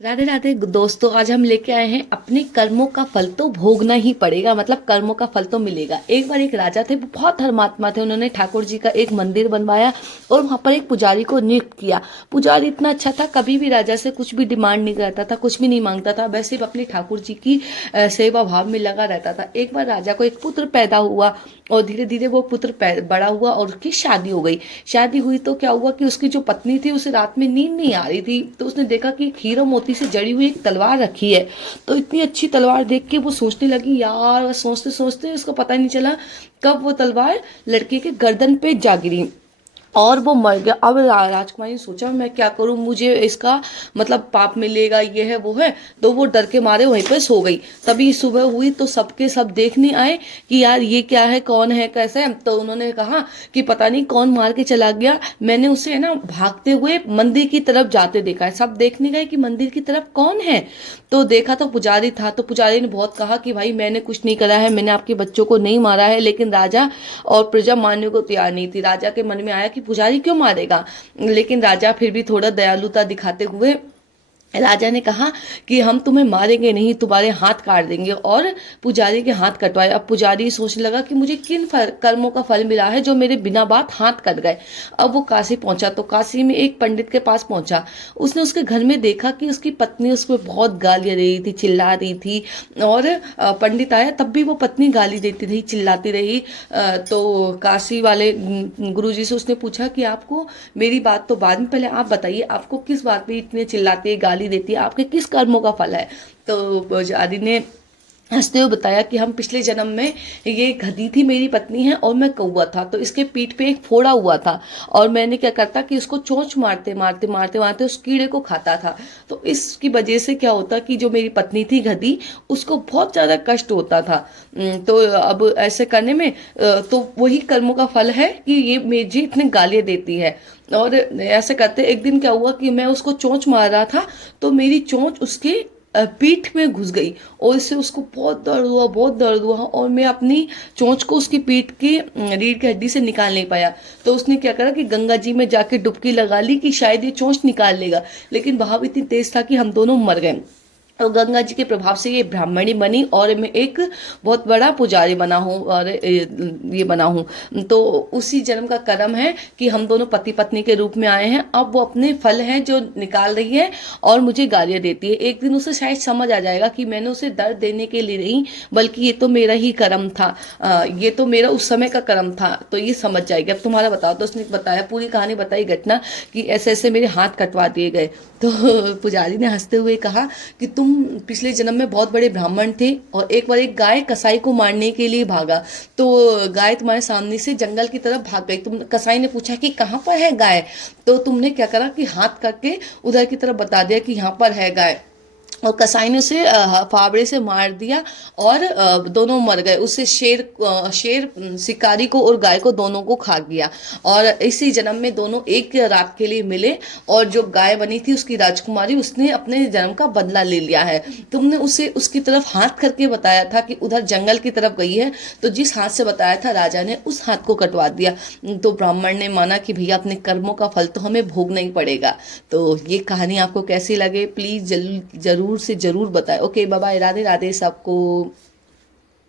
राधे राधे दोस्तों, आज हम लेके आए हैं अपने कर्मों का फल तो भोगना ही पड़ेगा। मतलब कर्मों का फल तो मिलेगा। एक बार एक राजा थे, वो बहुत धर्मात्मा थे। उन्होंने ठाकुर जी का एक मंदिर बनवाया और वहां पर एक पुजारी को नियुक्त किया। पुजारी इतना अच्छा था, कभी भी राजा से कुछ भी डिमांड नहीं करता था, कुछ भी नहीं मांगता था, बस सिर्फ अपने ठाकुर जी की सेवा भाव में लगा रहता था। एक बार राजा को एक पुत्र पैदा हुआ और धीरे धीरे वो पुत्र बड़ा हुआ और उसकी शादी हो गई। शादी हुई तो क्या हुआ कि उसकी जो पत्नी थी, उसे रात में नींद नहीं आ रही थी। तो उसने देखा कि एक हीरो मोती से जड़ी हुई एक तलवार रखी है। तो इतनी अच्छी तलवार देख के वो सोचने लगी, यार सोचते सोचते उसको पता ही नहीं चला कब वो तलवार लड़के के गर्दन पे जा गिरी और वो मर गया। अब राजकुमारी ने सोचा, मैं क्या करूं, मुझे इसका मतलब पाप मिलेगा, ये है वो है। तो वो डर के मारे वहीं पर सो गई। तभी सुबह हुई तो सबके सब देखने आए कि यार ये क्या है, कौन है, कैसे है। तो उन्होंने कहा कि पता नहीं कौन मार के चला गया, मैंने उसे है ना भागते हुए मंदिर की तरफ जाते देखा है। सब देखने गए कि मंदिर की तरफ कौन है। तो देखा तो पुजारी था। तो पुजारी ने बहुत कहा कि भाई मैंने कुछ नहीं करा है, मैंने आपके बच्चों को नहीं मारा है। लेकिन राजा और प्रजा मानने को तैयार नहीं थी। राजा के मन में आया कि पुजारी क्यों मारेगा। लेकिन राजा फिर भी थोड़ा दयालुता दिखाते हुए राजा ने कहा कि हम तुम्हें मारेंगे नहीं, तुम्हारे हाथ काट देंगे। और पुजारी के हाथ कटवाए। अब पुजारी सोचने लगा कि मुझे किन कर्मों का फल मिला है जो मेरे बिना बात हाथ कट गए। अब वो काशी पहुंचा तो काशी में एक पंडित के पास पहुंचा। उसने उसके घर में देखा कि उसकी पत्नी उसको बहुत गालियां दे रही थी, चिल्ला रही थी। और पंडित आया तब भी वो पत्नी गाली देती रही, चिल्लाती रही। तो काशी वाले गुरुजी से उसने पूछा कि आपको मेरी बात तो बाद में, पहले आप बताइए आपको किस बात पे इतने चिल्लाती है, गाली देती है, आपके किस कर्मों का फल है। तो पुजारी ने हंसते हुए बताया कि हम पिछले जन्म में, ये गधी थी मेरी पत्नी है और मैं कौवा था, तो इसके पीठ पे एक फोड़ा हुआ था और मैंने क्या करता कि उसको चोंच मारते मारते मारते मारते उस कीड़े को खाता था। तो इसकी वजह से क्या होता कि जो मेरी पत्नी थी गधी, उसको बहुत ज्यादा कष्ट होता था। तो अब ऐसे करने में तो वही कर्मों का फल है कि ये मुझे इतने गालियां देती है। और ऐसे करते एक दिन क्या हुआ कि मैं उसको चोंच मार रहा था तो मेरी चोंच उसके पीठ में घुस गई और इससे उसको बहुत दर्द हुआ, बहुत दर्द हुआ। और मैं अपनी चोंच को उसकी पीठ की रीढ़ की हड्डी से निकाल नहीं पाया। तो उसने क्या करा कि गंगा जी में जाके डुबकी लगा ली कि शायद ये चोंच निकाल लेगा। लेकिन बहाव इतनी तेज था कि हम दोनों मर गए। और गंगा जी के प्रभाव से ये ब्राह्मणी बनी और मैं एक बहुत बड़ा पुजारी बना हूँ और ये बना हूँ। तो उसी जन्म का कर्म है कि हम दोनों पति पत्नी के रूप में आए हैं। अब वो अपने फल हैं जो निकाल रही है और मुझे गालियां देती है। एक दिन उसे शायद समझ आ जाएगा कि मैंने उसे दर्द देने के लिए नहीं, बल्कि ये तो मेरा ही कर्म था। ये तो मेरा उस समय का कर्म था। तो ये समझ जाएगी। अब तुम्हारा बताओ। तो उसने बताया, पूरी कहानी बताई, घटना कि ऐसे ऐसे मेरे हाथ कटवा दिए गए। तो पुजारी ने हंसते हुए कहा कि तुम पिछले जन्म में बहुत बड़े ब्राह्मण थे और एक बार एक गाय कसाई को मारने के लिए भागा। तो गाय तुम्हारे सामने से जंगल की तरफ भाग गई। तुम, कसाई ने पूछा कि कहाँ पर है गाय। तो तुमने क्या करा कि हाथ करके उधर की तरफ बता दिया कि यहाँ पर है गाय। और कसाई ने उसे फावड़े से मार दिया और दोनों मर गए। उससे शेर शिकारी को और गाय को दोनों को खा गया। और इसी जन्म में दोनों एक रात के लिए मिले और जो गाय बनी थी उसकी राजकुमारी, उसने अपने जन्म का बदला ले लिया है। तुमने उसे उसकी तरफ हाथ करके बताया था कि उधर जंगल की तरफ गई है। तो जिस हाथ से बताया था राजा ने उस हाथ को कटवा दिया। तो ब्राह्मण ने माना कि भैया अपने कर्मों का फल तो हमें भोगना ही पड़ेगा। तो ये कहानी आपको कैसी लगे प्लीज जरूर जरूर से जरूर बताएं। Okay, bye bye, Radhe Radhe सबको।